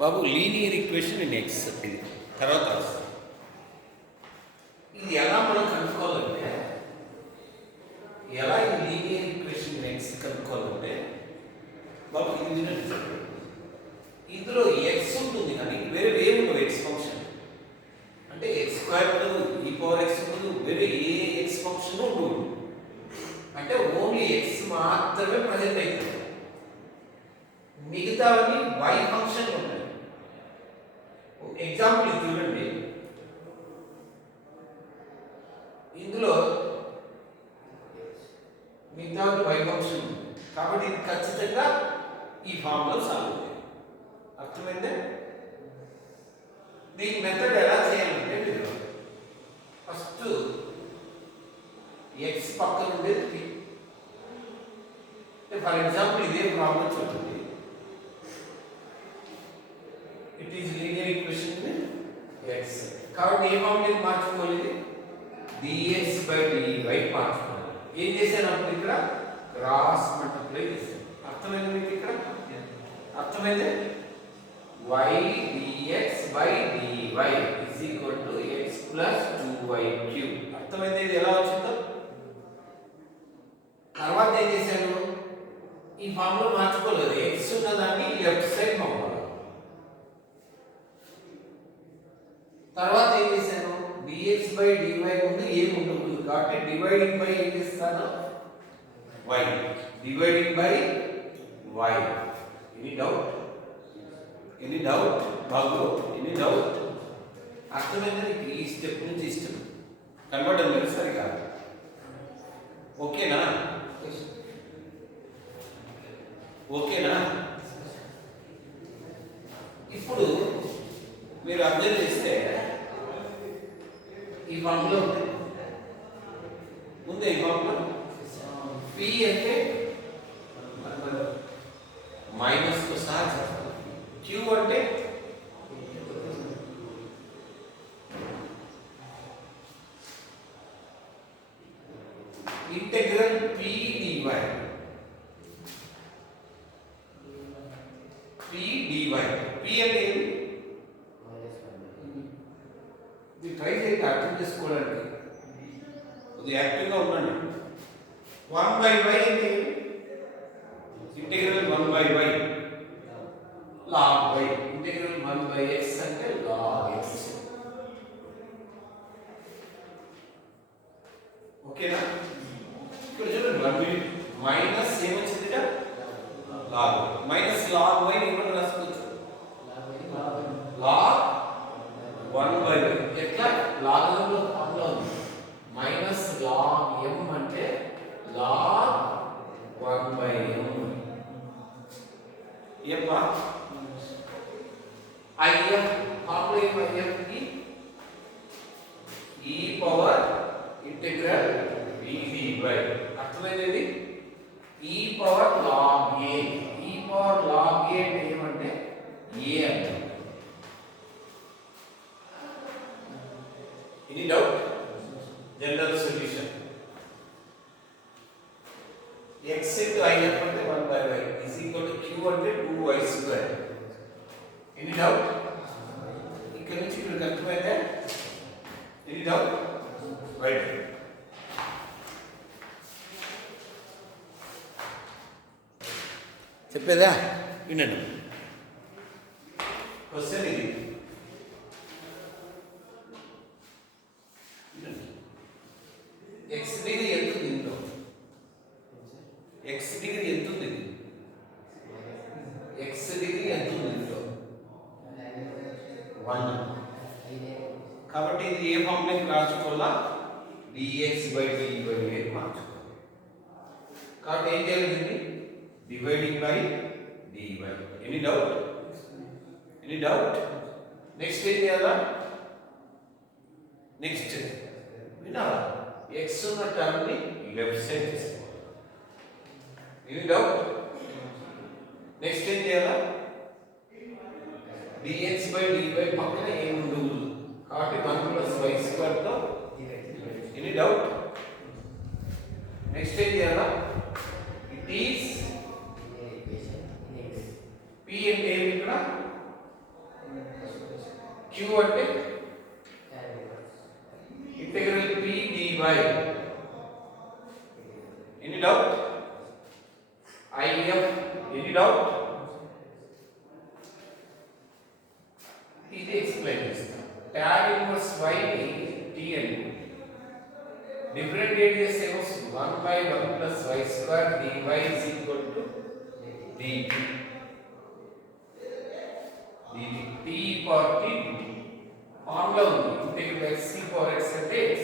Babu linear equation in X ఇది తర్వాత ఇది ఎలా మనం కనుక్కోవాలంటే ఎలా ఈ లీనియర్ ఈక్వేషన్ ఇన్ ఎక్స్ కనుక్కోవాలంటే బాబు ఇది వినండి. ఇందులో ఎక్స్ ఉంటుంది కానీ వేరే ఉండవు ఎక్స్ ఫంక్షన్ అంటే ఎక్స్ స్క్వేర్ ఉండదు, ఈ పవర్ ఎక్స్ ఉండదు, వేరే ఏ ఎక్స్ ఫంక్షన్ ఉండదు. అంటే ఓన్లీ ఎక్స్ మాత్రమే ప్రజెంట్ అవుతుంది, మిగతావన్నీ వై ఫంక్షన్ ఉంటాయి. ఎగ్జాంపుల్ చూడండి, ఇందులో మిగతా వై ఫంక్షన్ ఉంది కాబట్టి ఇది ఖచ్చితంగా ఈ ఫార్ములా సాల్వ్ అవుతుంది. అర్థమైందే? దీని మెథడ్ ఎలా చేయాలంటే మీరు ఫస్ట్ ఎక్స్ పక్కన ఉండేది ఫర్ ఎగ్జాంపుల్ ఇదే ప్రాబ్లం చూడండి. It is linear equation X కాబట్టి ఏ ఫార్ములా మార్చుకోవాలి, dx dy మార్చుకోవాలి. ఏం చేశాను అప్పుడు ఇక్కడ క్రాస్ మల్టిప్లై చేశాను. అర్థమైంది మీకు? ఇక్కడ అర్థమైంది? y dx dy is equal to x plus 2y3. అర్థమైంది ఇది ఎలా వచ్చిందో? తర్వాత ఏం చేశాను, ఈ ఫార్ములా మార్చుకోలేదు, x ఉన్నదాన్ని లెఫ్ట్ సైడ్ పంపాలి. తర్వాత ఏం చేశాను, dx dy ముందు ఏం ఉండకూడదు కాబట్టి డివైడింగ్ బై ఏం చేస్తాను, y dividing by y. Any doubt Babu? Any doubt? అర్థమైంది? ఈ స్టెప్ నుంచి ఈ స్టెప్ కన్వర్ట్ అనేది సరిగా ఓకేనా? ఓకేనా? ఇప్పుడు మీరు అర్థం చేస్తే ఈ ఫార్ములా ఉంది, ఈ ఫార్ములా p అంటే మైనస్ తో సహా చేస్తాం, q అంటే ఇంటెగ్రల్ p dy. p అంటే ఇది ట్రై చేయండి అర్థం చేసుకోవడానికి, ఇది యాక్టివ్గా ఉండండి. 1/y అంటే integral 1/y log y, integral 1/x అంటే log x. ఓకేనా? ఇక్కడ చూడండి 1 మైనస్ ఏమొచ్చింది, log మైనస్ log y ఏమని రాసుకోవచ్చు, log 1/y. ఎట్లా? లాగంలో ఫార్ములా ఉంది, మైనస్ log m అంటే log 1/m. ఏపా if ఫార్ములా ఏం? if కి e power integral v dy. అర్థమైంది? e power log a, e power log a అంటే ఏమంటే a అంటే. Any doubt? General solution x into i అంటే 1/y is equal to q అంటే 2y square. Any doubt? ఇక్కడ నుంచి ఇక్కడ అర్థమైతే ఎనీ డౌట్? రైట్. చెప్పేదా? వినండి. క్వశ్చన్ ఇది, x డిగ్రీ ఎంత ఉంది ఇందులో? x డిగ్రీ ఎంత ఉంది? x డిగ్రీ ఎంత ఉంది ఇందులో? 1. కాబట్టి ఇది ఏ ఫార్ములాకి రాసుకోవాలా, dx dy మార్చుకోవాలి. కాబట్టి ఏం చేయాలి, దీన్ని dividing by dy. Any doubt? Any doubt? Next ఏం చేయాలా, నెక్స్ట్ వినాలా, x ఉన్న టర్మ్ ని లెఫ్ట్ సైడ్ తీసుకోవాలి. Any doubt? నెక్స్ట్ ఏం చేయాలా, dx dy పక్కన ఏం ఉండదు కాబట్టి 1 + y స్క్వేర్ తో. Any doubt? నెక్స్ట్ ఏం చేయాలా, ఇట్ ఈస్ p అంటే ఏమి ఇక్కడ q అంటే integral p dy. Any doubt? if any doubt? ఇది ఎక్స్ప్లెయిన్ చేస్తాం. tan ఇన్వర్స్ y ని t అని డిఫరెంషియేట్ చేస్తే ఏమొస్తుంది? 1/1 plus y square dy is equal to dt. dt t power t dt formula ఉంది. ఇంటిగ్రల్ x power x అంటే x